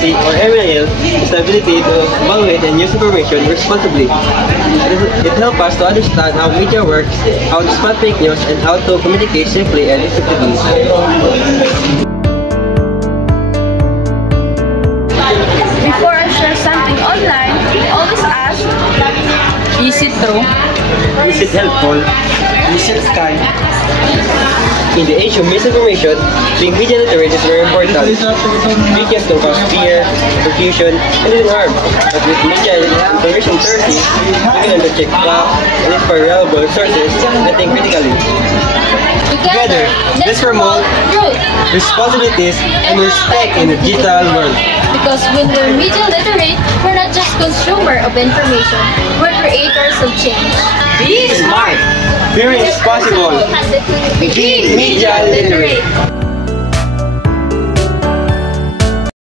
literacy, or MIL, is the ability to evaluate and use information responsibly. It helps us to understand how media works, how to spot fake news, and how to communicate safely and effectively. Before I share something online, we always ask, is it true? Is it helpful? Is it kind? In the age of misinformation, being media literate is very important. Fake news can cause fear, confusion, and even harm. But with media information literacy, we can learn to check facts, and look for reliable sources, and think critically. Together, let's promote truth. responsibilities and respect in the digital world. Because when we're media literate, we're not just consumer of information, we're creators of change. Be smart, be responsible, be media literate.